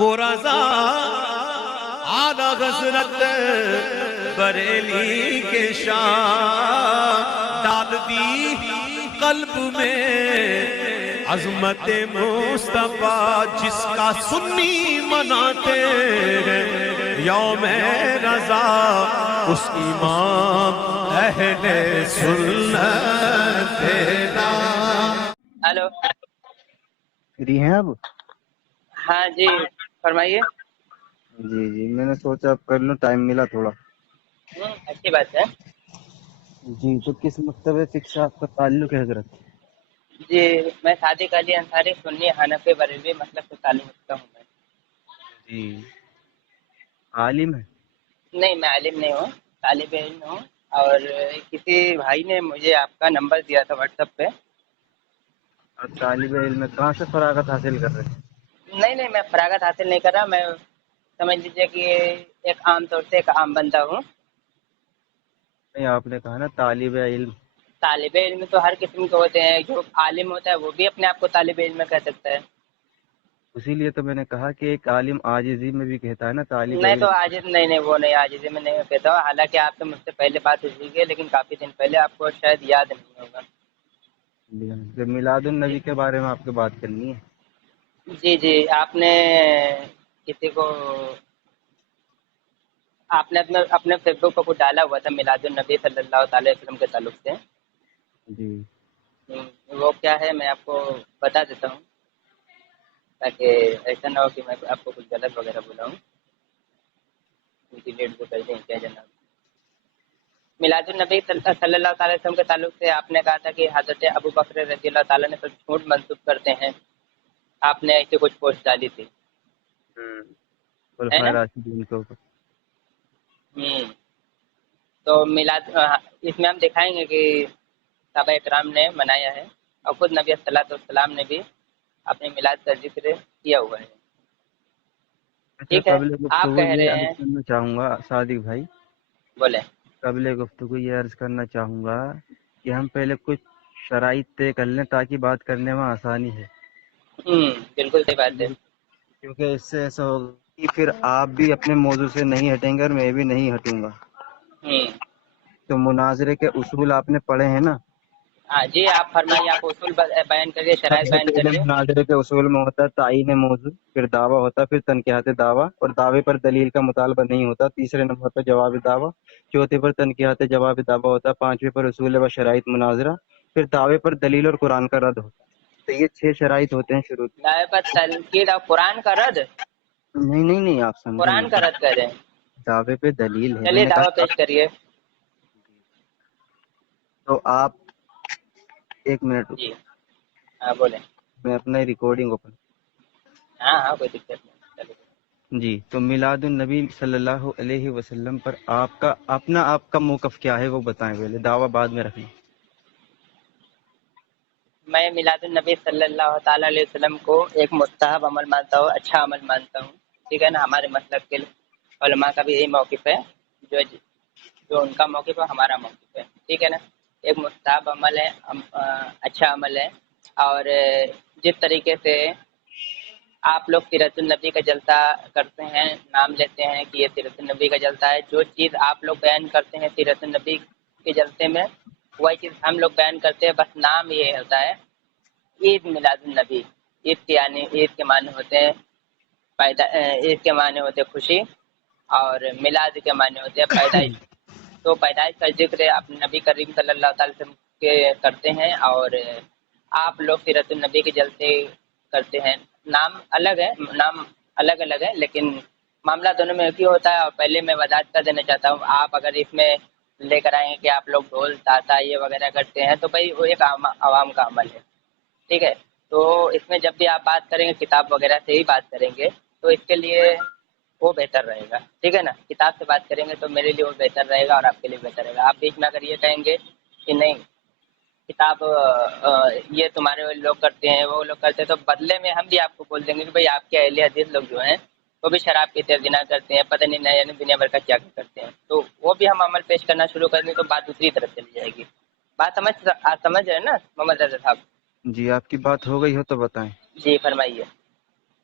وہ رضا آدھا حضرت بریلی کے شان ڈال دی قلب میں عظمت مصطفیٰ، جس کا سنی مناتے ہیں یوم رضا، اس امام اہل سنت نام۔ ہلو، فری ہیں اب؟ ہاں جی فرمائیے۔ جی میں نے سوچا اب کر لوں، ٹائم ملا تھوڑا۔ اچھی بات ہے۔ جی تو کس مکتب فقہ سے آپ کا تعلق ہے حضرت؟ جی میں صادق علی انصاری سنی حنفی بریلوی مطلب سے تعلق رکھتا ہوں میں۔ جی عالم ہے؟ نہیں میں عالم نہیں ہوں، طالب علم ہوں، اور کسی بھائی نے مجھے آپ کا نمبر دیا تھا واٹس ایپ پہ۔ آپ طالب علم میں کہاں سے فراغت حاصل کر رہے ہیں؟ نہیں میں فراغت حاصل نہیں کر رہا، میں سمجھ لیجیے کہ ایک عام طور سے ایک عام بندہ ہوں۔ نہیں آپ نے کہا نا طالب علم۔ طالب علم تو ہر قسم کے ہوتے ہیں، جو عالم ہوتا ہے وہ بھی اپنے آپ کو طالب علم میں کہہ سکتا ہے۔ اسی لیے تو میں نے کہا کہ ایک عالم عاجزی میں بھی کہتا ہے نا طالب نہیں تو علم۔ عاجز نہیں وہ نہیں، عاجزی میں نہیں کہتا ہوں، حالانکہ آپ سے مجھ سے پہلے بات ہوئی ہے، لیکن کافی دن پہلے، آپ کو شاید یاد نہیں ہوگا۔ جب میلاد النبی کے بارے میں آپ کو بات کرنی ہے۔ جی آپ نے کسی کو آپ نے اپنے فیس بک پر کچھ ڈالا ہوا تھا میلاد النبی صلی اللہ تعالی وسلم کے تعلق سے۔ جی وہ کیا ہے میں آپ کو بتا دیتا ہوں، تاکہ ایسا نہ ہو کہ میں آپ کو کچھ غلط وغیرہ بولاؤں۔ ڈیلیٹ کو کر دیں کیا جناب۔ میلاد النبی صلی اللہ تعالی وسلم کے تعلق سے آپ نے کہا تھا کہ حضرت ابو بکر رضی اللہ تعالیٰ نے تو جھوٹ منسوخ کرتے ہیں، آپ نے ایسی کچھ پوسٹ ڈالی تھی، ہے نا؟ خلفائے راشدین کے اوپر۔ تو میلاد اس میں ہم دکھائیں گے کہ صحابہ اکرام نے منایا ہے، اور خود نبی صلی اللہ علیہ وسلم نے بھی اپنے میلاد کا ذکر کیا ہوا ہے۔ اچھا ٹھیک ہے، قبل آپ گفتگو کہہ یہ رہے عرض ہیں، کرنا چاہوں گا صادق بھائی، بولے۔ قبل گفتگو یہ عرض کرنا چاہوں گا کہ ہم پہلے کچھ شرائط طے کر لیں تاکہ بات کرنے میں آسانی ہے۔ بالکل صحیح بات ہے۔ کیونکہ اس سے ایسا ہوگا کہ پھر آپ بھی اپنے موضوع سے نہیں ہٹیں گے اور میں بھی نہیں ہٹوں گا۔ تو مناظرے کے اصول آپ نے پڑھے ہیں نا؟ ہاں جی آپ فرمائیے، آپ اصول بیان کریے، سب شرائط سے بیان پہلے کریے۔ مناظرے کے اصول میں ہوتا ہے تعین موضوع، پھر دعویٰ ہوتا ہے، پھر تنقیحات دعویٰ، اور دعوے پر دلیل کا مطالبہ نہیں ہوتا، تیسرے نمبر پر جواب دعویٰ، چوتھے پر تنقیحات جواب دعویٰ ہوتا ہے، پانچویں پر اصول و شرائط مناظرہ، پھر دعوے پر دلیل اور قرآن کا رد ہوتا ہے۔ تو یہ 6 شرائط ہوتے ہیں شروع۔ دعوے پر تنقید اور قرآن کا رد؟ نہیں آپ سمجھے قرآن کا نہیں، رد کریں؟ دعوے پہ دلیل ہے، میں چلیے نے دعویٰ کہا۔ پیش کریے۔ تو آپ ایک منٹ جی ہاں بولیں۔ میں اپنا ریکارڈنگ اوپن۔ ہاں کوئی دقت نہیں، چلیے۔ جی تو میلاد النبی صلی اللہ علیہ وسلم پر آپ کا موقف کیا ہے وہ بتائیں، پہلے دعویٰ بعد میں رکھیں۔ میں میلاد النبی صلی اللہ تعالیٰ علیہ وسلم کو ایک مستحب عمل مانتا ہوں، اچھا عمل مانتا ہوں، ٹھیک ہے نا؟ ہمارے مسلک کے علماء کا بھی یہی موقف ہے، جو ان کا موقف ہے ہمارا موقف ہے، ٹھیک ہے نا؟ ایک مستحب عمل ہے، اچھا عمل ہے، اور جس طریقے سے آپ لوگ سیرت النبی کا جلسہ کرتے ہیں، نام لیتے ہیں کہ یہ سیرت النبی کا جلسہ ہے، جو چیز آپ لوگ بیان کرتے ہیں سیرت النبی کے جلسے میں وہی چیز ہم لوگ بیان کرتے ہیں، بس نام یہ ہوتا ہے عید میلاد النبی۔ عید کے معنی ہوتے ہیں عید کے معنی ہوتے خوشی، اور میلاد کے معنی ہوتے ہیں پیدائش۔ تو پیدائش کا ذکر اپنے نبی کریم صلی اللہ تعالی وسلم کے کرتے ہیں، اور آپ لوگ سیرت النبی کے جلسے کرتے ہیں۔ نام الگ ہے لیکن معاملہ دونوں میں ایک ہی ہوتا ہے۔ اور پہلے میں وضاحت کر دینا چاہتا ہوں، آپ اگر اس میں لے کر آئیں گے کہ آپ لوگ ڈھول تاتا یہ وغیرہ کرتے ہیں، تو بھائی وہ ایک عوام کا عمل ہے، ٹھیک ہے؟ تو اس میں جب بھی آپ بات کریں گے کتاب وغیرہ سے ہی بات کریں گے، تو اس کے لیے وہ بہتر رہے گا، ٹھیک ہے نا؟ کتاب سے بات کریں گے تو میرے لیے وہ بہتر رہے گا اور آپ کے لیے بہتر رہے گا۔ آپ بیچ میں اگر یہ کہیں گے کہ نہیں کتاب یہ تمہارے لوگ کرتے ہیں وہ لوگ کرتے ہیں، تو بدلے میں ہم بھی آپ کو بول دیں گے کہ بھائی آپ کے اہل حدیث لوگ جو ہیں وہ بھی شراب پیتے ہیں، زنا کرتے ہیں، پتہ نہیں یعنی دنیا بھر کا کیا کرتے ہیں، تو وہ بھی ہم عمل پیش کرنا شروع کر دیں تو بات دوسری طرف چلی جائے گی۔ بات سمجھ رہے ہیں نا محمد رضا صاحب؟ جی آپ کی بات ہو گئی ہو تو بتائیں۔ جی فرمائیے۔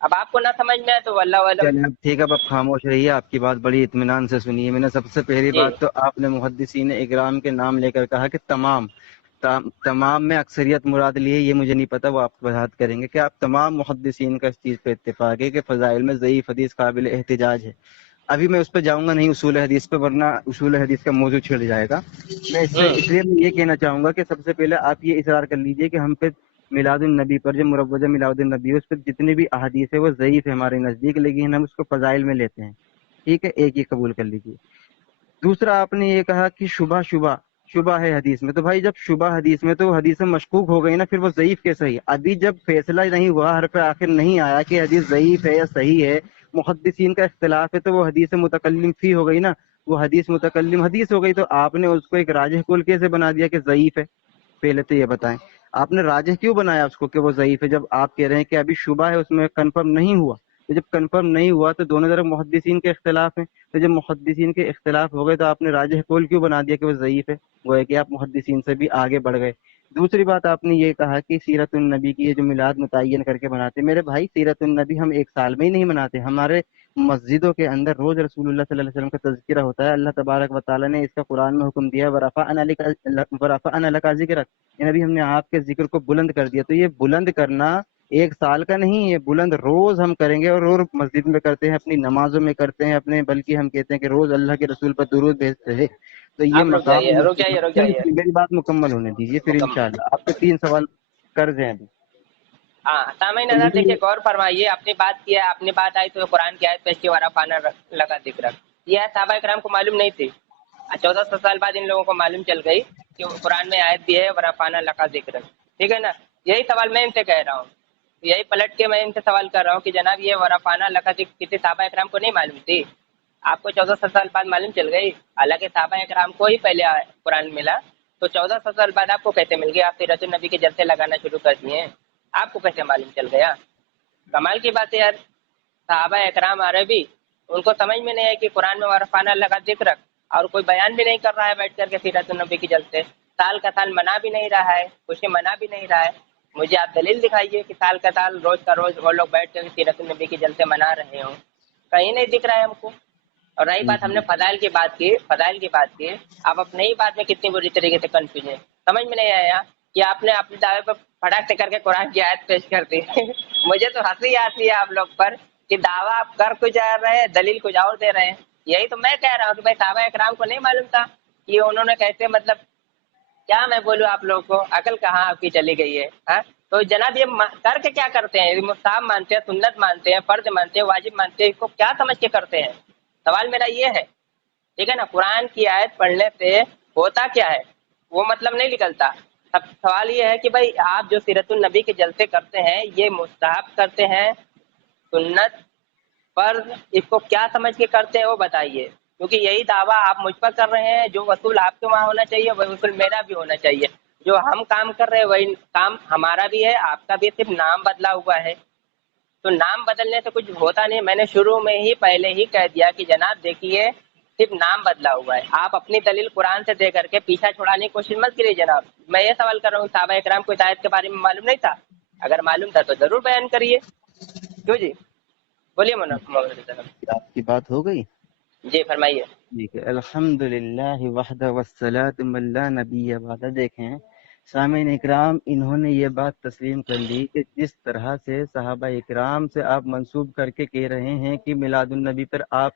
اب آپ کو نہ سمجھ میں آئے تو واللہ علم. چلیں اب ٹھیک ہے، اب آپ خاموش رہیے، آپ کی بات بڑی اطمینان سے سنیے. میں نے سب سے پہلی جی بات تو آپ نے محدثین اکرام کے نام لے کر کہا کہ تمام میں اکثریت مراد لیے، یہ مجھے نہیں پتا، وہ آپ وضاحت کریں گے کہ آپ تمام محدثین کا اس چیز پہ اتفاق ہے کہ فضائل میں ضعیف حدیث قابل احتجاج ہے. ابھی میں اس پہ جاؤں گا نہیں اصول حدیث پہ، ورنہ اصول حدیث کا موضوع چھڑ جائے گا. میں اس لیے میں یہ کہنا چاہوں گا کہ سب سے پہلے آپ یہ اصرار کر لیجئے کہ ہم پہ میلاد النبی پر جو مروجہ میلاد النبی ہے اس پہ جتنی بھی احادیث ہے وہ ضعیف ہے ہمارے نزدیک، لیکن ہم اس کو فضائل میں لیتے ہیں. ٹھیک ہے، ایک یہ قبول کر لیجیے. دوسرا آپ نے یہ کہا کہ شبہ ہے حدیث میں، تو بھائی جب شبہ حدیث میں تو حدیث مشکوک ہو گئی نا، پھر وہ ضعیف کیسے ہے؟ ابھی جب فیصلہ نہیں ہوا، حرف آخر نہیں آیا کہ حدیث ضعیف ہے یا صحیح ہے، محدثین کا اختلاف ہے، تو وہ حدیث متکلم فی ہو گئی نا، وہ حدیث متکلم حدیث ہو گئی. تو آپ نے اس کو ایک راجح قول کیسے بنا دیا کہ ضعیف ہے؟ پہلے تو یہ بتائیں آپ نے راجح کیوں بنایا اس کو کہ وہ ضعیف ہے، جب آپ کہہ رہے ہیں کہ ابھی شبہ ہے، اس میں کنفرم نہیں ہوا. تو جب کنفرم نہیں ہوا تو دونوں طرف محدثین کے اختلاف ہیں، تو جب محدثین کے اختلاف ہو گئے تو آپ نے راجح قول کیوں بنا دیا کہ وہ ضعیف ہے؟ وہ ہے کہ آپ محدثین سے بھی آگے بڑھ گئے. دوسری بات آپ نے یہ کہا کہ سیرت النبی کی یہ جو میلاد متعین کر کے مناتے، میرے بھائی سیرت النبی ہم ایک سال میں ہی نہیں مناتے، ہمارے مسجدوں کے اندر روز رسول اللہ صلی اللہ علیہ وسلم کا تذکرہ ہوتا ہے. اللہ تبارک و تعالیٰ نے اس کا قرآن میں حکم دیا، ورفعنا لک ذکرک، نبی ہم نے آپ کے ذکر کو بلند کر دیا. تو یہ بلند کرنا ایک سال کا نہیں ہے، بلند روز ہم کریں گے، اور روز مسجد میں کرتے ہیں، اپنی نمازوں میں کرتے ہیں، اپنے بلکہ ہم کہتے ہیں کہ روز اللہ کے رسول پر درود بھیجتے ہیں. تو یہ آپ رک مقام جائیے رک جائیے رک جائیے. میری بات مکمل ہونے دیجیے پھر مکمل. انشاءاللہ. آپ کے 3 سوال قرض ہیں ابھی. ہاں سامعین تو نظر دیکھیے، مجھے غور فرمائیے. اپنی بات کیا، اپنی بات آئی تو قرآن کی آیت پیش کی، ورفعنا لک ذکرک. یہ صحابہ کرام کو معلوم نہیں تھی، 1400 سال بعد ان لوگوں کو معلوم چل گئی کہ قرآن میں آیت بھی ہے ورفعنا لک ذکرک. ٹھیک ہے نا؟ یہی سوال میں ان سے کہہ رہا ہوں، یہی پلٹ کے میں ان سے سوال کر رہا ہوں کہ جناب یہ ورفعنا لک ذکرک کسی صحابہ کرام کو نہیں معلوم تھی؟ آپ کو 1400 سال بعد معلوم چل گئی، حالانکہ صحابہ کرام کو ہی پہلے قرآن ملا. تو 1400 سال بعد آپ کو کیسے مل گیا؟ آپ سیرت النبی کے جلسے لگانا شروع کر دیے، آپ کو کیسے معلوم چل گیا؟ کمال کی بات ہے یار. صحابہ اکرام عربی، ان کو سمجھ میں نہیں ہے کہ قرآن میں ورفعنا لک ذکرک، اور کوئی بیان بھی نہیں کر رہا ہے بیٹھ کر کے سیرت النبی کے جلسے، سال کا سال منا بھی نہیں رہا ہے، خوشی منا بھی نہیں رہا ہے. مجھے آپ دلیل دکھائیے کہ سال کا سال روز کا روز وہ لوگ بیٹھ کر سیرت النبی کے جلسے منا رہے ہوں، کہیں نہیں دکھ رہا ہے ہم کو. اور رہی بات ہم نے فضائل کی بات کی، آپ اپنے ہی بات میں کتنی بری طریقے سے کنفیوژ ہیں. سمجھ میں نہیں آیا کہ آپ نے اپنے دعوے پر پھڑک سے کر کے قرآن کی آیت پیش کر دی. مجھے تو ہنسی آتی ہے آپ لوگ پر کہ دعویٰ آپ کر کچھ جا رہے ہیں، دلیل کچھ اور دے رہے ہیں. یہی تو میں کہہ رہا ہوں کہ بھائی صحابہ اکرام کو نہیں معلوم تھا کہ انہوں نے کیسے، مطلب کیا میں بولوں آپ لوگوں کو، عقل کہاں آپ کی چلی گئی ہے؟ ہاں تو جناب یہ کر کے کیا کرتے ہیں؟ مستحب مانتے ہیں، سنت مانتے ہیں، فرض مانتے ہیں، واجب مانتے ہیں، اس کو کیا سمجھ کے کرتے ہیں؟ سوال میرا یہ ہے. ٹھیک ہے نا؟ قرآن کی آیت پڑھنے سے ہوتا کیا ہے وہ مطلب نہیں نکلتا. اب سوال یہ ہے کہ بھائی آپ جو سیرت النبی کے جلسے کرتے ہیں یہ مستحب کرتے ہیں، سنت، فرض، اس کو کیا سمجھ کے کرتے ہیں وہ بتائیے. کیونکہ یہی دعویٰ آپ مجھ پر کر رہے ہیں، جو اصول آپ کے وہاں ہونا چاہیے وہی اصول میرا بھی ہونا چاہیے. جو ہم کام کر رہے ہیں وہی کام ہمارا بھی ہے، آپ کا بھی، صرف نام بدلا ہوا ہے. تو نام بدلنے سے کچھ ہوتا نہیں. میں نے شروع میں ہی پہلے ہی کہہ دیا کہ جناب دیکھیے صرف نام بدلا ہوا ہے، آپ اپنی دلیل قرآن سے دے کر کے پیچھا چھوڑانے کی کوشش مت کریے. جناب میں یہ سوال کر رہا ہوں، صحابہ اکرام کو اس آیت کے بارے میں معلوم نہیں تھا؟ اگر معلوم تھا تو ضرور بیان کریے. کیوں جی؟ بولیے مولانا. آپ کی بات ہو گئی. جی فرمائیے. ٹھیک ہے. الحمد للہ وحدہ والصلاۃ من لا نبی بعدہ. دیکھیں سامعین اکرام، انہوں نے یہ بات تسلیم کر لی کہ جس طرح سے صحابہ اکرام سے آپ منسوب کر کے کہہ رہے ہیں کہ میلاد النبی پر آپ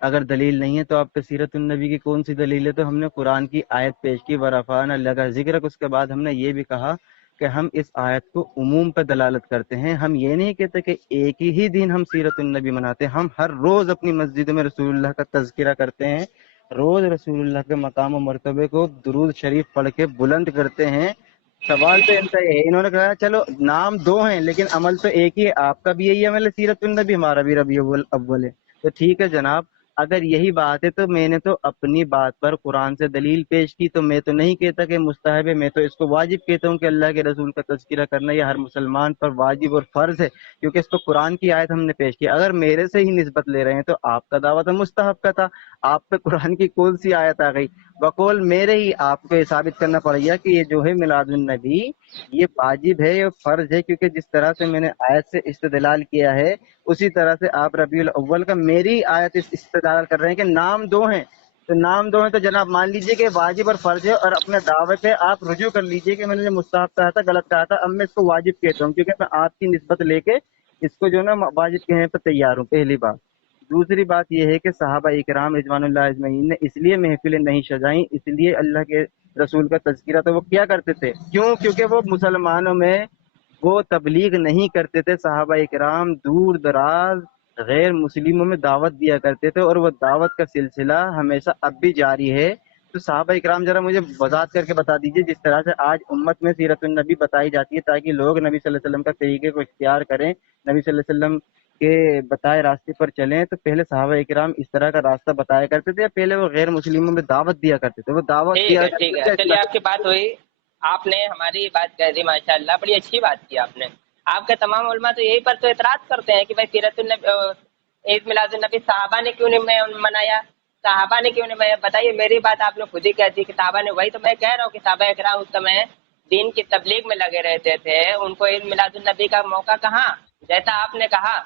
اگر دلیل نہیں ہے تو آپ پہ سیرت النبی کی کون سی دلیل ہے؟ تو ہم نے قرآن کی آیت پیش کی ورفعنا لک ذکرک. اس کے بعد ہم نے یہ بھی کہا کہ ہم اس آیت کو عموم پہ دلالت کرتے ہیں. ہم یہ نہیں کہتے کہ ایک ہی دن ہم سیرت النبی مناتے ہیں، ہم ہر روز اپنی مسجد میں رسول اللہ کا تذکرہ کرتے ہیں، روز رسول اللہ کے مقام و مرتبے کو درود شریف پڑھ کے بلند کرتے ہیں. سوال تو ان کا یہ ہے، انہوں نے کہا چلو نام 2 ہیں لیکن عمل تو ایک ہی ہے. آپ کا بھی یہی عمل ہے سیرت النبی، ہمارا بھی ربیع الاول ہے. تو ٹھیک ہے جناب، اگر یہی بات ہے تو میں نے تو اپنی بات پر قرآن سے دلیل پیش کی. تو میں تو نہیں کہتا کہ مستحب ہے، میں تو اس کو واجب کہتا ہوں کہ اللہ کے رسول کا تذکرہ کرنا یہ ہر مسلمان پر واجب اور فرض ہے، کیونکہ اس کو قرآن کی آیت ہم نے پیش کی. اگر میرے سے ہی نسبت لے رہے ہیں تو آپ کا دعویٰ تو مستحب کا تھا، آپ پہ قرآن کی کون سی آیت آ گئی؟ بقول میرے ہی آپ کو یہ ثابت کرنا پڑے گا کہ یہ جو ہے میلاد النبی یہ واجب ہے، یہ فرض ہے، کیونکہ جس طرح سے میں نے آیت سے استدلال کیا ہے اسی طرح سے آپ ربیع الاول کا میری آیت استدلال کر رہے ہیں کہ نام دو ہیں، تو نام دو ہیں تو جناب مان لیجئے کہ واجب اور فرض ہے، اور اپنے دعوے پہ آپ رجوع کر لیجئے کہ میں نے مستحب کہا تھا، غلط کہا تھا، اب میں اس کو واجب کہتا ہوں کیونکہ میں آپ کی نسبت لے کے اس کو جو ہے نا واجب کہنے پہ تیار ہوں، پہلی بات۔ دوسری بات یہ ہے کہ صحابہ اکرام رضوان اللہ اجمعین نے اس لیے محفلیں نہیں سجائیں، اس لیے اللہ کے رسول کا تذکرہ تو وہ کیا کرتے تھے، کیوں؟ کیونکہ وہ مسلمانوں میں وہ تبلیغ نہیں کرتے تھے، صحابہ اکرام دور دراز غیر مسلموں میں دعوت دیا کرتے تھے، اور وہ دعوت کا سلسلہ ہمیشہ اب بھی جاری ہے۔ تو صحابہ اکرام ذرا مجھے وضاحت کر کے بتا دیجئے، جس طرح سے آج امت میں سیرت النبی بتائی جاتی ہے تاکہ لوگ نبی صلی اللہ علیہ وسلم کا طریقے کو اختیار کریں، نبی صلی اللہ علیہ وسلم کے بتائے راستے پر چلیں، تو پہلے صحابہ اکرام اس طرح کا راستہ بتایا کرتے تھے یا پہلے وہ غیر مسلموں میں دعوت دیا کرتے تھے؟ وہ دعوت ٹھیک دیا ہے ٹھیک کرتے ہے، تھے۔ چلیے آپ کی بات ہوئی، آپ نے ہماری بات کہہ دی، ماشاء اللہ بڑی اچھی بات کی آپ نے۔ آپ کے تمام علماء تو یہی پر تو اعتراض کرتے ہیں کہ بھائی سیرت النبی عید میلاد النبی صحابہ نے کیوں نہیں منایا، صحابہ نے کیوں نہیں منایا؟ بتائیے، میری بات آپ نے خود ہی کہہ دی کہ صحابہ نے، وہی تو میں کہہ رہا ہوں کہ صحابہ اکرام اس سمے دین کی تبلیغ میں لگے رہتے تھے، ان کو عید میلاد النبی کا موقع کہاں، جیسا آپ نے کہا،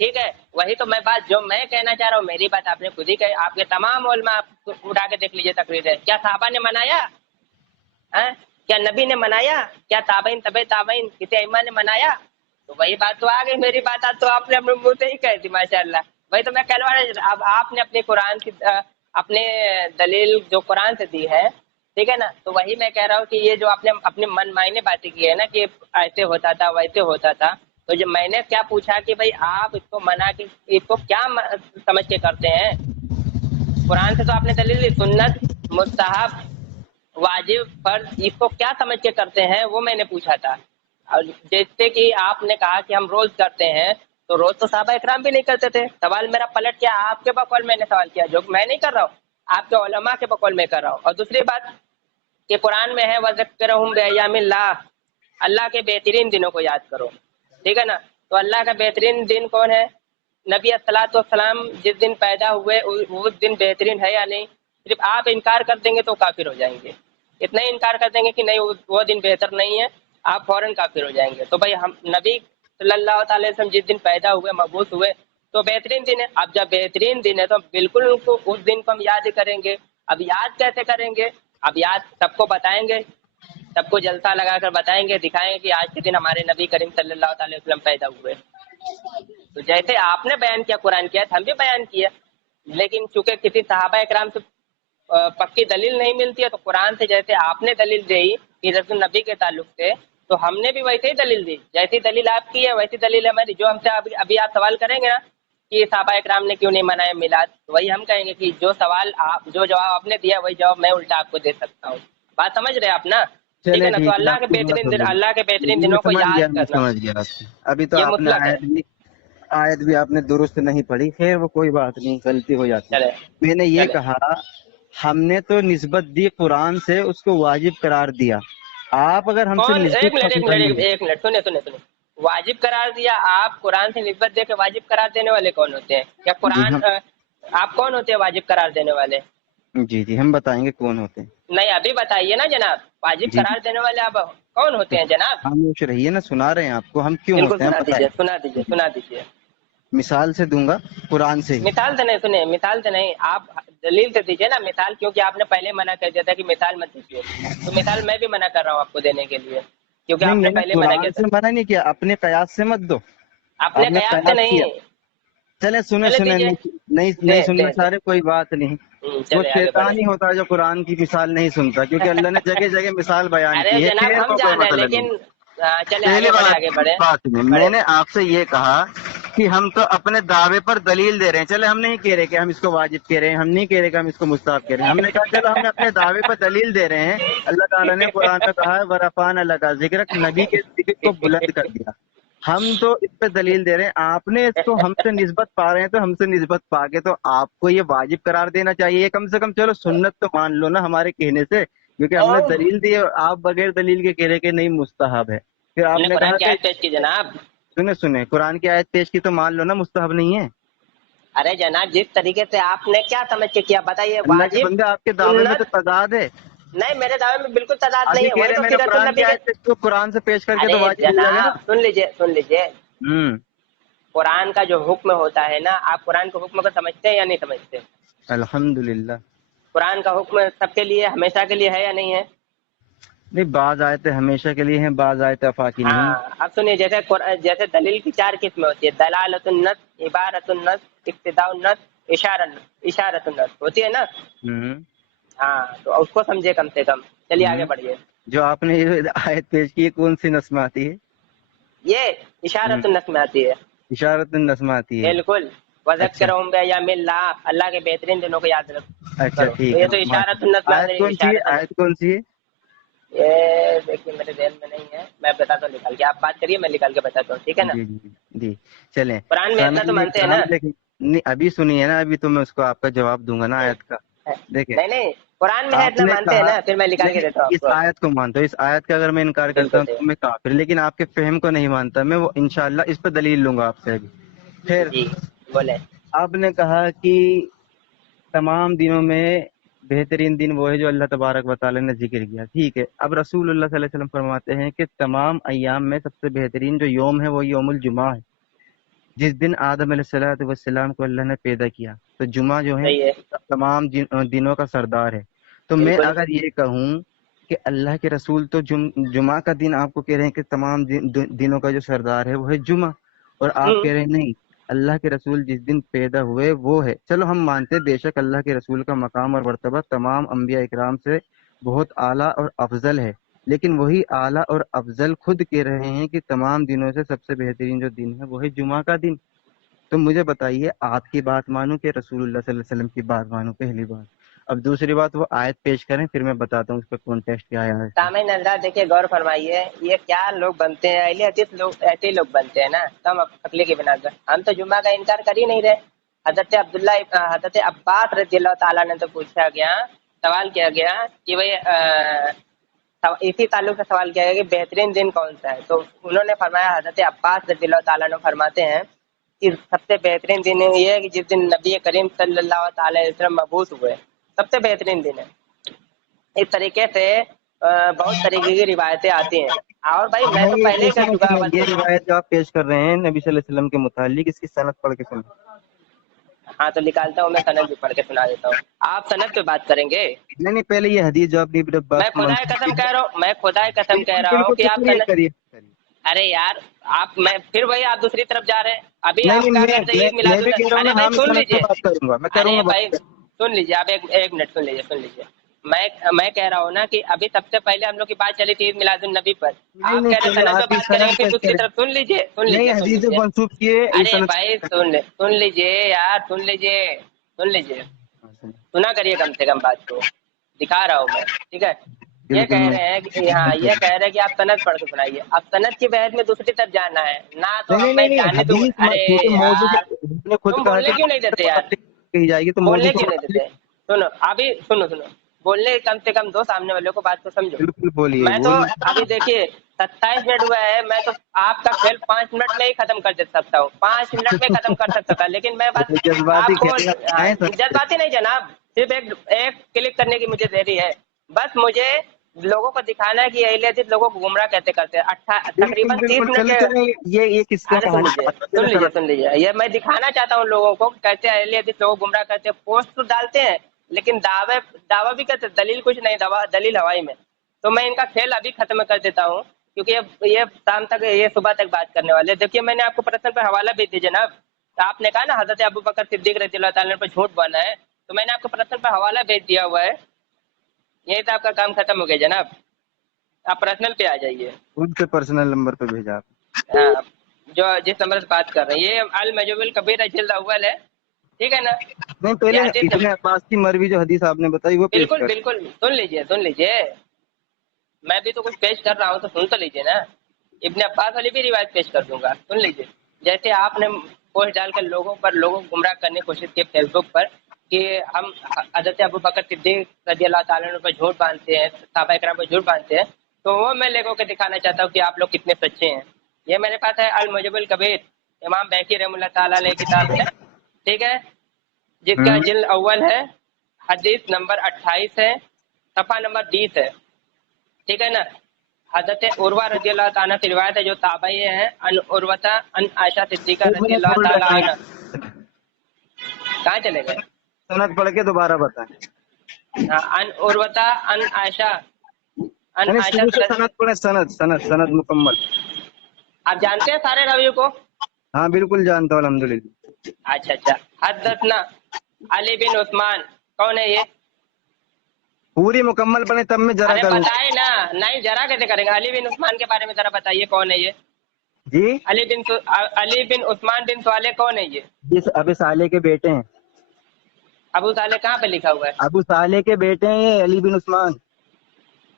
ٹھیک ہے، وہی تو میں بات جو میں کہنا چاہ رہا ہوں، میری بات آپ نے خود ہی کہی، آپ کے تمام علماء آپ اٹھا کے دیکھ لیجیے تقریریں، کیا صحابہ نے منایا؟ کیا نبی نے منایا؟ کیا تابعین تابعین کسی ائمہ نے منایا؟ تو وہی بات تو آ گئی، میری بات تو آپ نے اپنے منہ سے ہی کہہ دی، ماشاء اللہ۔ وہی تو میں کہلوا رہا، اب آپ نے اپنے قرآن کی اپنے دلیل جو قرآن سے دی ہے، ٹھیک ہے نا، تو وہی میں کہہ رہا ہوں کہ یہ جو آپ نے اپنے من معنی باتیں کی ہے نا کہ ایسے ہوتا تھا ویسے ہوتا تھا، تو جو میں نے کیا پوچھا کہ بھائی آپ اس کو منا کے اس کو کیا سمجھ کے کرتے ہیں؟ قرآن سے تو آپ نے دلیل دی، سنت، مستحب، واجب، فرض، اس کو کیا سمجھ کے کرتے ہیں وہ میں نے پوچھا تھا۔ اور جیسے کہ آپ نے کہا کہ ہم روز کرتے ہیں، تو روز تو صحابہ اکرام بھی نہیں کرتے تھے۔ سوال میرا پلٹ کیا، آپ کے بقول میں نے سوال کیا، جو میں نہیں کر رہا ہوں، آپ کے علماء کے بقول میں کر رہا ہوں۔ اور دوسری بات کہ قرآن میں ہے وَذَكِّرْهُمْ بِأَيَّامِ اللَّهِ، اللہ کے بہترین دنوں کو یاد کرو، ٹھیک ہے نا، تو اللہ کا بہترین دن کون ہے؟ نبی الصلوۃ والسلام جس دن پیدا ہوئے اس دن بہترین ہے یا نہیں؟ صرف آپ انکار کر دیں گے تو کافر ہو جائیں گے، اتنا ہی انکار کر دیں گے کہ نہیں وہ دن بہتر نہیں ہے، آپ فوراً کافر ہو جائیں گے۔ تو بھائی ہم نبی صلی اللہ تعالی وسلم جس دن پیدا ہوئے، مبعوث ہوئے، تو بہترین دن ہے۔ اب جب بہترین دن ہے تو بالکل اس دن کو ہم یاد کریں گے۔ اب یاد کیسے کریں گے؟ اب یاد سب کو بتائیں گے، سب کو جلسہ لگا کر بتائیں گے، دکھائیں گے کہ آج کے دن ہمارے نبی کریم صلی اللہ تعالی وسلم پیدا ہوئے۔ تو جیسے آپ نے بیان کیا قرآن کی آیت، ہم بھی بیان کیا، لیکن چونکہ کسی صحابہ اکرام سے پکی دلیل نہیں ملتی ہے، تو قرآن سے جیسے آپ نے دلیل دی سیرت النبی کے تعلق سے، تو ہم نے بھی ویسے ہی دلیل دی، جیسی دلیل آپ کی ہے ویسی دلیل ہماری۔ جو ہم سے ابھی آپ سوال کریں گے نا کہ صحابہ اکرام نے کیوں نہیں منایا میلاد، تو وہی ہم کہیں گے کہ جو سوال آپ جو جواب آپ نے دیا وہی جواب میں الٹا آپ کو دے سکتا ہوں۔ بات سمجھ رہے آپ نا؟ ٹھیک ہے چلے نا، تو ٹھیک ہے، اللہ کے آپ کی بات بہترین ہو دن، گئی، اللہ کے بہترین میں دنوں کو سمجھ گیا، یاد میں کرنا سمجھ گیا آپ سے۔ ابھی تو یہ آپ نے مطلق ہے۔ آیت بھی آپ نے درست نہیں پڑھی، خیر وہ کوئی بات نہیں، غلطی ہو جاتی۔ چلے میں نے یہ چلے کہا ہم نے تو نسبت دی قرآن سے، اس کو واجب قرار دیا، آپ اگر ہم سے کون، ایک نسبت منٹ ایک منوائیں منٹ گے۔ ایک منٹ، سنے، واجب قرار دیا؟ آپ قرآن سے نسبت دے کے واجب قرار دینے والے کون ہوتے ہیں؟ کیا جی قرآن آپ کون ہوتے ہیں واجب قرار دینے والے؟ جی ہم بتائیں گے کون ہوتے ہیں۔ نہیں ابھی بتائیے نا جناب، واجب جی قرار دینے والے آپ کون ہوتے ہیں جناب؟ خاموش رہیے نا، سنا رہے ہیں آپ کو، ہم کیوں بالکل ہوتے ہیں سنا بتائیں۔ دیجیے سنا دیجیے سنا دیجیے۔ مثال سے دوں گا قرآن سے ہی۔ مثال سے نہیں، سنیں، مثال سے نہیں، آپ دلیل سے دیجیے نا مثال، کیونکہ آپ نے پہلے منع کر دیا تھا کہ مثال مت دیجیے، تو مثال میں بھی منع کر رہا ہوں آپ کو دینے کے لیے، کیونکہ نہیں، آپ نے میں نے پہلے منع کیا قرآن تھا۔ سے منع نہیں کیا، اپنے قیاس سے مت دو، اپنے آپ نے قیاس سے قیاس کیا۔ نہیں، چلے سنے چلے سنے، دیجیے، نہیں دے سننا دے چاہ رہے، کوئی بات نہیں۔ وہ چلے آگے بڑھے۔ شیطان ہی ہوتا ہے جو قرآن کی مثال نہیں سنتا، کیونکہ اللہ نے جگہ جگہ مثال بیان ارے کی ہے، جناب خیر ہم کو کوئی جان رہے ہیں، مطلب نہیں۔ لیکن چلے پہلی آگے بڑھے آگے بڑھے بات میں بڑھے۔ نے آپ سے یہ کہا کہ ہم تو اپنے دعوے پر دلیل دے رہے ہیں، چلے ہم نہیں کہہ رہے کہ ہم اس کو واجب کہہ رہے ہیں، ہم نہیں کہہ رہے کہ ہم اس کو مستحب کہہ رہے ہیں، ہم نے کہا چلو ہم اپنے دعوے پر دلیل دے رہے ہیں۔ اللہ تعالیٰ نے قرآن میں کہا ہے وَرَفَعْنَا لَكَ ذِكْرَكَ، نبی کے ذکر کو بلند کر دیا، ہم تو اس پہ دلیل دے رہے ہیں، آپ نے اس کو ہم سے نسبت پا رہے ہیں، تو ہم سے نسبت پا کے تو آپ کو یہ واجب قرار دینا چاہیے، کم سے کم چلو سنت تو مان لو نا ہمارے کہنے سے، کیونکہ ہم نے دلیل دی ہے، آپ بغیر دلیل کے کہہ رہے کہ نہیں مستحب ہے۔ پھر ہم آپ نے نے قرآن کہا کی کہ آیت پیش کی جناب۔ سنیں قرآن کی آیت پیش کی تو مان لو نا مستحب نہیں ہے۔ ارے جناب جس طریقے سے آپ نے کیا سمجھ کے کیا بتائیے، اللہ کے واجب بندے آپ کے دعوے میں تو سنت، تضاد ہے. نہیں میرے دعوے میں بالکل تضاد نہیں ابھی ہے، کہہ وہی رہے تو ہیں میرا سیرت قرآن کی النبی کے. آیت کو قرآن سے پیش کر کے تو ارے واجب ہو جائے گا نا. جناب سن لیجیے ہوں. قرآن کا جو حکم ہوتا ہے نا، آپ قرآن کے حکم کو سمجھتے ہیں یا نہیں سمجھتے؟ الحمدللہ. قرآن کا حکم سب کے لیے ہمیشہ کے لیے ہے یا نہیں ہے؟ نہیں، بعض آیتیں ہمیشہ کے لیے ہیں، بعض آیتیں آفاقی نہیں. ہاں اب سنیے، جیسے دلیل کی 4 قسمیں ہوتی ہے، دلالت النص، عبارت النص، اقتضاء النص، اشارت النص ہوتی ہے نا. ہوں. ہاں تو اس کو سمجھے کم سے کم. چلیے آگے ہوں. بڑھیے. جو آپ نے یہ آیت پیش کی ہے کون سی نص میں آتی ہے؟ یہ اشارت النص میں آتی ہے. اشارت النص میں آتی ہے. بالکل. اچھا وذکرہم بیام اللہ، اللہ کے بہترین دنوں کو یاد اچھا کرو. تو ٹھیک ہے. یہ تو اشارت النص میں آ آیت رہی ہے. کون سی ہے؟ اشارت النص آیت کون سی ہے؟ یہ دیکھیے میرے ذہن میں نہیں ہے، میں بتاتا ہوں نکال کے. آپ بات کریے، میں نکال کے بتاتا ہوں، ٹھیک ہے نا. جی جی جی چلیں. قرآن میں اتنا تو سامعین مانتے ہیں نا. کرام دیکھیں، نہیں ابھی سنیے نا، ابھی تو میں اس کو آپ کا جواب دوں گا نا آیت کا. دیکھیں نہیں قرآن میں ہے آپ اتنا نے مانتے ہیں کہا، نا، پھر میں نکال کے نہیں دیتا ہوں اس آپ کو. آیت کو مانتا ہوں، اس آیت کا اگر میں انکار کرتا بالکل ہوں تو صحیح. میں کافر، لیکن آپ کے فہم کو نہیں مانتا میں، وہ انشاءاللہ اس پہ دلیل لوں گا آپ سے ابھی. خیر، جی بولے. آپ نے کہا کہ تمام دنوں میں بہترین دن وہ ہے جو اللہ تبارک و تعالی نے ذکر کیا. ٹھیک ہے، اب رسول اللہ صلی اللہ علیہ وسلم فرماتے ہیں کہ تمام ایام میں سب سے بہترین جو یوم ہے وہ یوم الجمعہ ہے، جس دن آدم علیہ السلام کو اللہ نے پیدا کیا. تو جمعہ جو ہے صحیح ہے. تمام دنوں کا سردار ہے. تو میں بالکل. اگر یہ کہوں کہ اللہ کے رسول تو جمعہ کا دن آپ کو کہہ رہے ہیں کہ تمام دنوں کا جو سردار ہے وہ ہے جمعہ، اور آپ کہہ رہے ہیں نہیں، اللہ کے رسول جس دن پیدا ہوئے وہ ہے. چلو ہم مانتے بے شک اللہ کے رسول کا مقام اور مرتبہ تمام انبیاء اکرام سے بہت اعلیٰ اور افضل ہے، لیکن وہی اعلیٰ اور افضل خود کہہ رہے ہیں کہ تمام دنوں سے سب سے بہترین جو دن ہے وہ ہے جمعہ کا دن. تو مجھے بتائیے آپ کی بات مانوں کہ رسول اللہ صلی اللہ علیہ وسلم کی بات مانوں؟ پہلی بات. اب دوسری بات، وہ آیت پیش کریں پھر میں بتاتا ہوں اس کا کانٹیکسٹ کیا ہے. سامعین حضرات دیکھیے، غور فرمائیے، یہ کیا لوگ بنتے ہیں، اہل حدیث لوگ ایسے ہی لوگ بنتے ہیں نا، کم عقلی کی بنا پر. ہم تو جمعہ کا انکار کر ہی نہیں رہے. حضرت عباس رضی اللہ تعالیٰ نے تو پوچھا گیا، سوال کیا گیا کہ بھائی اسی تعلق سے سوال کیا گیا کہ بہترین دن کون سا ہے. تو انہوں نے فرمایا، حضرت عباس رضی اللہ تعالیٰ نے فرماتے ہیں کہ سب سے بہترین دن یہ ہے کہ جس دن نبی کریم صلی اللہ تعالی علیہ وسلم مبعوث ہوئے، سب سے بہترین دن ہے. اس طریقے سے بہت طریقے کی روایتیں آتی ہیں. اور بھائی میں تو پہلے ہی کر چکا ہوں. یہ روایت جو آپ پیش کر رہے ہیں نبی صلی اللہ علیہ وسلم کے متعلق، اس کی سند پڑھ کے سنیں. ہاں تو نکالتا ہوں، میں سند بھی پڑھ کے سنا دیتا ہوں. آپ سند پہ بات کریں گے؟ نہیں پہلے یہ حدیث جو آپ نے ابن عباس میں کو خدا کی قسم کہہ رہا ہوں، میں خدا کی قسم کہہ رہا ہوں بالکل کہ آپ کریے سند. کریے. ارے یار آپ، میں پھر وہی آپ دوسری طرف جا رہے ہیں. ابھی نہیں آپ نہیں کا کہتے ہیں عید میں میلاد بھی کہہ رہا ہوں نا، ارے بھائی ہم سن سند پہ لیجیے. بات کروں گا، میں کروں ارے گا بھائی بات. سن لیجیے، آپ ایک منٹ سن لیجیے. میں کہہ رہا ہوں نا کہ ابھی سب سے پہلے ہم لوگ کی بات چلی تھی عید میلاد النبی پر. نہیں آپ نہیں کہہ رہے ہیں پہلے سند پہ آپ کی بات کریں گے، سند پھر پیش دوسری کریں. طرف سن نہیں لیجیے. حدیث منسوخ کیے ارے بھائی سن لیجیے یار، سن لیجیے. سنا کریے کم سے کم بات کو. دکھا رہا ہوں میں، ٹھیک ہے. یہ بالکل کہہ میں رہے ہیں کہ ہاں، یہ کہہ رہے ہیں کہ آپ سند پڑھ کے سنائیے. اب سند کی بحث میں دوسری طرف جانا ہے نا، تو نہیں میں نہیں نہیں جانے دوں. حدیث ارے کیونکہ موضوع یار نے خود تم کہا بولنے کہ کیوں نہیں دیتے یار؟ کہی جائے گی تو موضوع بولنے کے کیوں نہیں متعلق. دیتے؟ سنو ابھی، سنو بولنے کم سے کم دو سامنے والوں کو، بات کو سمجھو. بالکل بولیے میں تو بولیے. ابھی دیکھیے 27 منٹ ہوا ہے، میں تو آپ کا کھیل 5 منٹ میں ہی ختم کر دے سکتا ہوں، 5 منٹ میں ختم کر سکتا تھا. لیکن میں بس جذباتی آپ کو کھیل آئے سر. جذباتی نہیں جناب، صرف ایک کلک کرنے کی مجھے دیری ہے. بس مجھے لوگوں کو دکھانا ہے کہ اہل حدیث لوگوں کو گمراہ کہتے کرتے ہیں. بالکل تقریباً 30 بالکل منٹ چلے کے. چلے یہ قصہ ارے کہانی. سن لیجیے، یہ میں دکھانا چاہتا ہوں لوگوں کو، کہتے ہیں اہل حدیث لوگوں کو گمراہ کرتے ہیں. پوسٹ تو ڈالتے ہیں لیکن دعویٰ بھی کرتے، دلیل کچھ نہیں، دلیل ہوائی میں. تو میں ان کا کھیل ابھی ختم کر دیتا ہوں، کیونکہ یہ شام تک، یہ صبح تک بات کرنے والے. دیکھیے میں نے آپ کو پرسنل پہ حوالہ بھیج دیا جناب. آپ نے کہا نا حضرت ابو بکر صدیق رضی اللہ تعالیٰ پر جھوٹ بانا ہے، تو میں نے آپ کو پرسنل پہ حوالہ بھیج دیا ہوا ہے. یہی تو آپ کا کام ختم ہو گیا جناب. آپ پرسنل پہ آ جائیے. خود سے پرسنل نمبر پہ بھیجا آپ. ہاں، جو جس نمبر سے بات کر رہے ہیں، یہ المجوب الکبیر جلد اول ہے، ٹھیک ہے نا. نہیں یہ پہلے حدیث ابن عباس کی مروی جو حدیث آپ نے بتائی وہ پیش کر. بالکل سن لیجیے. میں بھی تو کچھ پیش کر رہا ہوں تو سن تو لیجیے نا. ابن عباس والی بھی روایت پیش کر دوں گا، سن لیجیے. جیسے آپ نے پوسٹ ڈال کر لوگوں کو گمراہ کرنے کی کوشش کی فیس بک پر کہ ہم حضرت ابو بکر صدیق رضی اللہ تعالیٰ عنہ پر جھوٹ باندھتے ہیں، صحابہ اکرام پر جھوٹ باندھتے ہیں. تو وہ میں لوگوں کو دکھانا چاہتا ہوں کہ آپ لوگ کتنے سچے ہیں. یہ میرے پاس ہے المجب الکبیر، امام بیہقی رحمۃ اللہ تعالیٰ علیہ کتاب ہے. ٹھیک ہے، جس کا ہوں جلد اول ہے، حدیث نمبر 28 ہے، صفحہ نمبر 20 ہے، ٹھیک ہے نا. حضرت عروہ رضی اللہ تعالیٰ کی روایت ہے جو تابعی ہیں، ان عروہ ان عائشہ صدیقہ ایک رضی منٹ اللہ ہولڈ تعالیٰ رکھیں، عنہ. کہاں چلے گئے؟ سند پڑھ کے دوبارہ بتائیں. ہاں، ان عروہ ان عائشہ ان یعنی عائشہ شروع سے سند پڑھیں، سند مکمل. آپ جانتے ہیں سارے راویوں کو؟ ہاں بالکل جانتا ہوں الحمدللہ. اچھا. حدثنا علی بن عثمان، کون ہے یہ؟ پوری مکمل پڑھیں تب میں ذرا ارے کروں. بتائے نا، نہیں ذرا کیسے کریں گے؟ علی بن عثمان کے بارے میں ذرا بتائیے کون ہے یہ؟ جی علی بن عثمان بن صالح کون ہے یہ؟ جس ابی صالح کے بیٹے ہیں. ابو صالح کہاں پہ لکھا ہوا ہے؟ ابو صالح کے بیٹے ہیں یہ علی بن عثمان.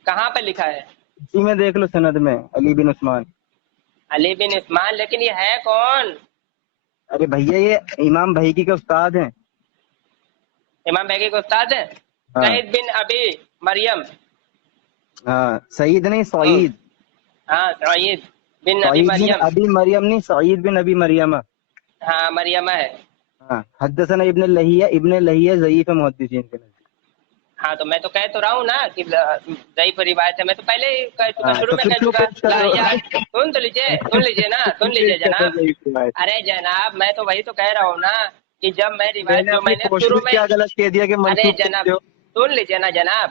کہاں پہ لکھا ہے؟ اسی میں دیکھ لو سند میں علی بن عثمان. علی بن عثمان، لیکن یہ ہے کون؟ ارے بھیا یہ امام بھائی کے استاد ہیں. امام بیگی کے استاد ہیں؟ ہاں سعید بن ابی مریم. ہاں سعید نہیں سعید. ہاں، سعید بن ابی سعید بن مریم. ابی مریم نہیں، سعید بن ابی مریم. ہاں، مریمہ ہے. ہاں حدثنا ابن لہیہ ضعیف محدثین کے نزدیک. ہاں تو میں تو کہہ تو رہا ہوں نا کہ ضعیف روایت ہے. میں تو پہلے ہی کہہ چکا، ہاں شروع تو میں پھر کہہ کیوں چکا. پیش کر لا رہے یا ہو؟ سن تو لیجیے نا، سن لیجیے جناب. ضعیف روایت. ارے جناب، میں تو وہی تو کہہ رہا ہوں نا کہ جب میں میں روایت نے جو اپنی میں نے کوشش شروع میں، کیا غلط کہہ دیا کہ ارے منسوخ جناب کرتے ہو. سن لیجیے نا جناب،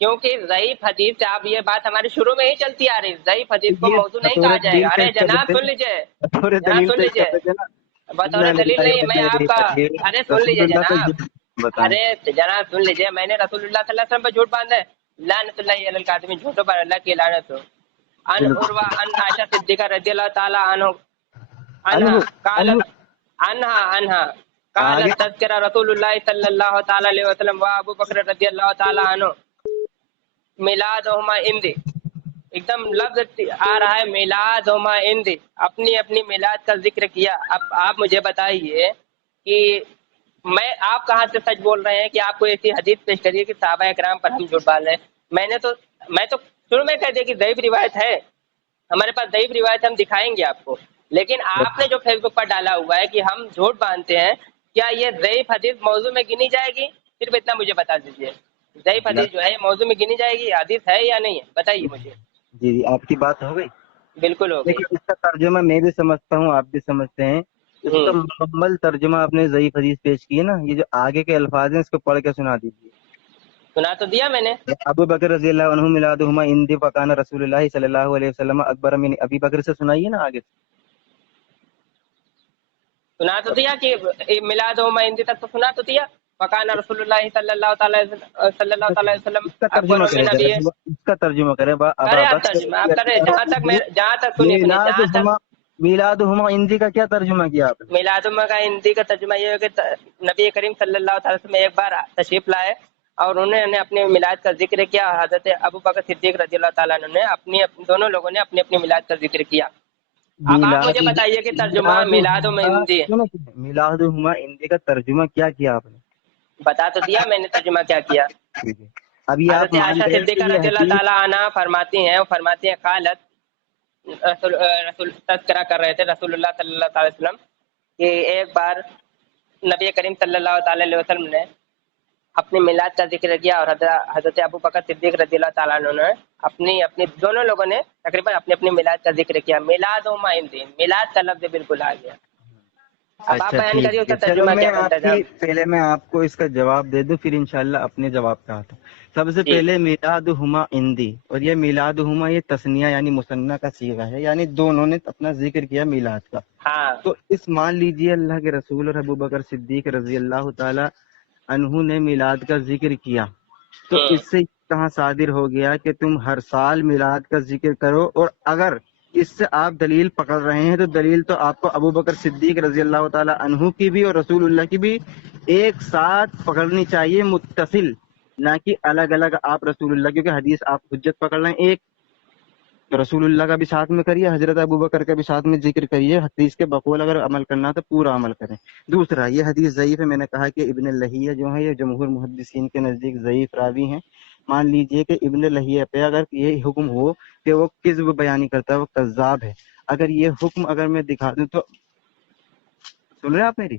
کیونکہ ضعیف حدیث سے آپ یہ بات ہماری شروع میں ہی چلتی آ رہی ہے. ضعیف حدیث کو یہ موضوع نہیں بطور کہا جائے دلیل گا. ارے پیش کر جناب دیتے سن نا، لیجیے، بطور جناب دلیل سن پیش لیجیے. کر دیتے نا. بطور اِنَّا دلیل لِلَّهِ نہیں، میں وَإِنَّا آپ إِلَيْهِ کا، رَاجِعُونَ. ارے سن رسول لیجیے اللہ کا جناب. ذکر بتائیں. ارے جناب سن لیجیے، میں نے رسول اللہ صلی اللہ علیہ وسلم پہ جھوٹ باندھا ہے؟ لعنت اللہ علی الکاذبین، جھوٹوں پر اللہ کی لعنت ہو. ان بالکل. عروہ ان عائشہ صدیقہ رضی اللہ تعالی عنہ عنہا انہو انہو قالت عنہا آگے. قالت تذکر رسول اللہ صلی اللہ تعالی علیہ وسلم و ابو بکر رضی اللہ تعالی عنہ میلادہما عندی. ایک دم لفظ آ رہا ہے میلادہما عندی، اپنی اپنی میلاد کا ذکر کیا. اب آپ مجھے بتائیے کہ آپ کہاں سے سچ بول رہے ہیں کہ آپ کو ایسی حدیث پیش کریے کہ صحابہ اکرام پر ہم جھوٹ ڈال رہے ہیں. میں تو شروع میں کہہ دیا کہ ضعیف روایت ہے، ہمارے پاس ضعیف روایت ہم دکھائیں گے آپ کو. لیکن آپ نے جو فیس بک پر ڈالا ہوا ہے کہ ہم جھوٹ باندھتے ہیں، کیا یہ ضعیف حدیث موضوع میں گنی جائے گی؟ صرف اتنا مجھے بتا دیجیے. ضعیف حدیث جو ہے یہ موضوع میں گنی جائے گی، حدیث ہے یا نہیں ہے؟ بتائیے مجھے. جی جی آپ کی بات ہو گئی. بالکل ہو گئی. دیکھیے اس کا ترجمہ میں بھی سمجھتا ہوں، آپ بھی سمجھتے ہیں. اس کا مکمل ترجمہ آپ نے ضعیف حدیث پیش کی ہے نا، یہ جو آگے کے الفاظ ہیں اس کو پڑھ کے سنا دیجیے. سنا تو دیا میں نے. ابو بکر رضی اللہ عنہ میلادہما عندی وکان رسول اللہ صلی اللہ علیہ وسلم اکبر من ابی بکر سے سنائیے نا آگے. سنا تو دیا کہ میلادہما عندی تک تو سنا تو دیا. وکان رسول اللہ صلی اللہ تعالی علیہ وسلم اس کا اکبر ترجمہ کرے من ابی. ذرا، اس کا ترجمہ کرے. کرے آپ ترجمہ، آپ کرے. جہاں تک سنیے جہاں تک میلادہما عندی کا کیا ترجمہ کیا آپ نے؟ میلادہما کا ہندی کا ترجمہ یہ ہے کہ نبی کریم صلی اللہ تعالی وسلم ایک بار تشریف لائے اور انہوں نے اپنے میلاد کا ذکر کیا. حضرت ابو بکر صدیق رضی اللہ تعالیٰ عنہ نے دونوں لوگوں نے اپنی اپنی میلاد کا ذکر کیا. اب آپ مجھے بتائیے کہ ترجمہ میلادہما عندی میلادہما عندی کا ترجمہ کیا کیا آپ نے؟ بتا تو دیا میں نے ترجمہ کیا کیا. ابھی آپ حضرت مان عائشہ گئے صدیقہ کہ یہ رضی اللہ حدیث تعالیٰ عنہ فرماتی ہیں قالت، رسول تذکرہ کر رہے تھے رسول اللہ صلی اللہ علیہ وسلم کہ ایک بار نبی کریم صلی اللہ تعالی علیہ وسلم نے اپنی میلاد کا ذکر کیا اور حضرت ابو بکر صدیق رضی اللہ تعالیٰ عنہ نے اپنی دونوں لوگوں نے تقریباً اپنی میلاد کا ذکر کیا. میلادہما عندی، میلاد کا لفظ بالکل آ گیا. اب آپ اچھا بیان کریے اس ٹھیک کا ہے. چلو ترجمہ میں کیا آپ بنتا ہے کی جناب. پہلے میں آپ کو اس کا جواب دے دوں، پھر انشاءاللہ اپنے جواب کا آتا. سب سے جی پہلے میلادہما عندی، اور یہ میلادہما یہ تثنیہ یعنی مثنیٰ کا صیغہ ہے، یعنی دونوں نے اپنا ذکر کیا میلاد کا. ہاں تو اس مان لیجئے اللہ کے رسول اور ابو بکر صدیق رضی اللہ تعالی عنہ نے میلاد کا ذکر کیا، تو اس سے کہاں صادر ہو گیا کہ تم ہر سال میلاد کا ذکر کرو. اور اگر اس سے آپ دلیل پکڑ رہے ہیں تو دلیل تو آپ کو ابو بکر صدیق رضی اللہ تعالی عنہ کی بھی اور رسول اللہ کی بھی ایک ساتھ پکڑنی چاہیے، متصل، نہ کہ الگ الگ. آپ رسول اللہ کیونکہ حدیث آپ حجت پکڑ رہے ہیں ایک، تو رسول اللہ کا بھی ساتھ میں کریے، حضرت ابو بکر کا بھی ساتھ میں ذکر کریے. حدیث کے بقول اگر عمل کرنا تو پورا عمل کریں. دوسرا یہ حدیث ضعیف ہے، میں نے کہا کہ ابن لہیہ جو ہے یہ جمہور محدثین کے نزدیک ضعیف راوی ہیں. مان لیجئے کہ ابن لہیہ پہ اگر یہ حکم ہو کہ وہ کذب بیانی کرتا ہے، وہ کذاب ہے، اگر یہ حکم اگر میں دکھا دوں تو سن رہے آپ میری؟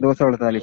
248।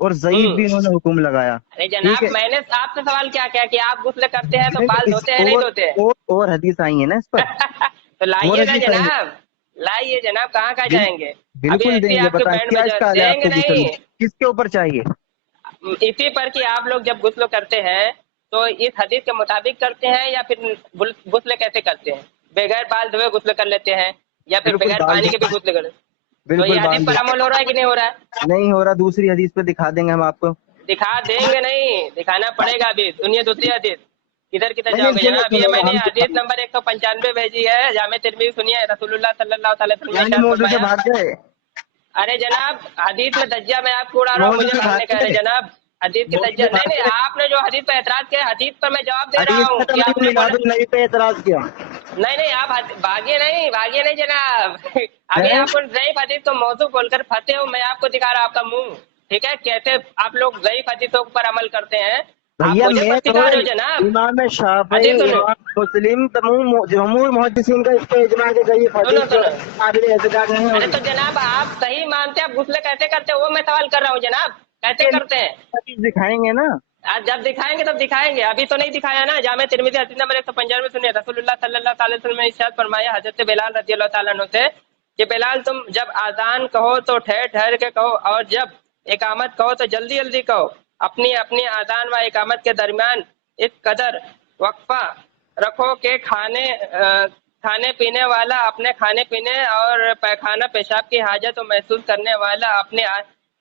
اور ضعیف بھی انہوں نے حکم لگایا. ارے ٹھیک جناب ہے. میں نے آپ سے سوال کیا کیا کہ آپ غسل کرتے ہیں تو بال دھوتے ہیں نہیں دھوتے ہیں؟ اور حدیث آئی ہے نا اس پر. تو لائیے اور گا حدیث آئی ہے. جناب، لائیے جناب، کہاں کہاں جائیں گے؟ ابھی بالکل ایسے دیں ہی گے. آپ کے بتائیں بینڈ کیا میں اشکال ہے دیں آپ گے کو غسل نہیں؟ میں؟ کس کے اوپر چاہیے؟ اسی پر کہ آپ لوگ جب غسل کرتے ہیں تو اس حدیث کے مطابق کرتے ہیں یا پھر غسل کیسے کرتے ہیں؟ بغیر بال دھوئے غسل کر لیتے ہیں یا پھر بالکل بغیر بال پانی کے بھی غسل کر؟ تو بالکل یہ حدیث بال پر عمل ہو رہا ہے کہ نہیں ہو رہا ہے؟ نہیں ہو رہا. دوسری حدیث پہ دکھا دیں گے ہم آپ کو. دکھا دیں گے نہیں، دکھانا پڑے گا. ابھی سنیے دوسری حدیث. کدھر نہیں جاؤ نہیں گے سنو جناب؟ یہ سنو میں نے ہم حدیث نمبر 195 بھیجی ہے، جامع ترمذی. سنیے رسول اللہ صلی اللہ تعالی وسلم نے یعنی ارشاد موضوع سے فرمایا. بھاگ گئے. ارے جناب حدیث میں دجا میں آپ کو اڑا رہا ہوں، موضوع مجھے سے بھاگنے بھاگ کہہ رہے گئے. جناب. حدیث کی موضوع دجا سے نہیں بھاگ نہیں، گئے. آپ نے جو حدیث پہ اعتراض کیا حدیث پر میں جواب دے رہا حدیث ہوں ختم کہ آپ نہیں، نے میلاد بولا. النبی پہ اعتراض کیا نہیں نہیں، آپ بھاگیے نہیں جناب. ابھی ہے. آپ کو ضعیف حدیث تو موضوع بول کر پھنسے ہو. میں آپ کو دکھا رہا ہوں آپ کا منہ. ٹھیک ہے، کیسے آپ لوگ ضعیف حدیثوں پر عمل کرتے ہیں. آپ بھیا مجھے میں بس تو دکھا رہے ہو جناب. امام شافعی، حدیث سنو امام مسلم، جمہور محدثین کا اس پہ اجماع ہے کہ ضعیف سنو حدیث جو سنو. ہے قابل اعتبار نہیں ارے ہوگی. تو جناب آپ صحیح مانتے ہیں، آپ غسل کیسے کرتے ہیں وہ میں سوال کر رہا ہوں جناب. کیسے کے کرتے ہیں؟ لیے حدیث دکھائیں گے نا. آج جب دکھائیں گے تب دکھائیں گے، ابھی تو نہیں دکھایا نا. جامع ترمذی حدیث نمبر 195 میں سنیے رسول اللہ صلی اللہ تعالی وسلم نے ارشاد فرمایا حضرت بلال رضی اللہ تعالیٰ عنہ سے کہ بلال تم جب اذان کہو تو ٹھہر ٹھہر کے کہو اور جب اقامت کہو تو جلدی جلدی کہو. اپنی اپنی اذان و اقامت کے درمیان اس قدر وقفہ رکھو کہ کھانے پینے والا اپنے کھانے پینے اور پیخانہ پیشاب کی حاجت محسوس کرنے والا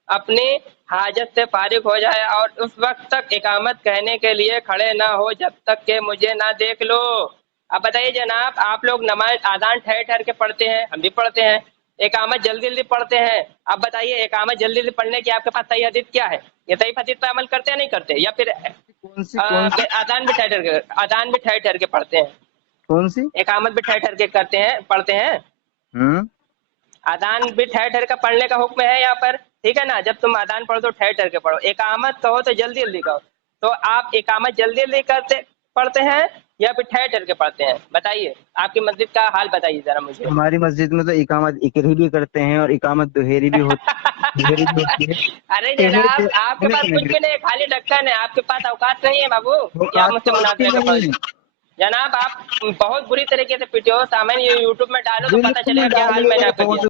اپنی حاجت سے فارغ ہو جائے اور اس وقت تک اقامت کہنے کے لیے کھڑے نہ ہو جب تک کہ مجھے نہ دیکھ لو. اب بتائیے جناب، آپ لوگ نماز اذان ٹھہر ٹھہر کے پڑھتے ہیں، ہم بھی پڑھتے ہیں. اقامت جلدی جلدی پڑھتے ہیں. اب بتائیے اقامت جلدی جلدی پڑھنے کی آپ کے پاس صحیح حدیث کیا ہے؟ یہ صحیح حدیث پہ عمل کرتے ہیں نہیں کرتے؟ یا پھر کون سی اذان بھی ٹھہر ٹھہر کے پڑھتے ہیں، کون سی؟ اقامت بھی ٹھہر ٹھہر کے کرتے ہیں پڑھتے ہیں. اذان بھی ٹھہر ٹھہر کا پڑھنے کا حکم ہے یہاں پر. ٹھیک ہے نا، جب تم اذان پڑھو تو ٹھہر ٹھہر کے پڑھو. اقامت کہو تو جلدی جلدی کہو. تو آپ اقامت جلدی جلدی پڑھتے ہیں یا پھر ٹھہر ٹھہر کے پڑھتے ہیں؟ بتائیے، آپ کی مسجد کا حال بتائیے ذرا مجھے. ہماری مسجد میں تو اقامت اکرہی بھی کرتے ہیں اور اقامت دوہری بھی ہوتی ہے. ارے جناب آپ کے پاس کچھ بھی نہیں، خالی ڈھکن ہے. آپ کے پاس اوقات نہیں ہے بابو کہ آپ مجھ سے مناظرے کا پڑھ. جناب آپ بہت بری طریقے سے پیٹے ہو. سامنے یہ یوٹیوب میں ڈالو تو پتہ چلے گا کیا حال میں نے آپ کا کیا.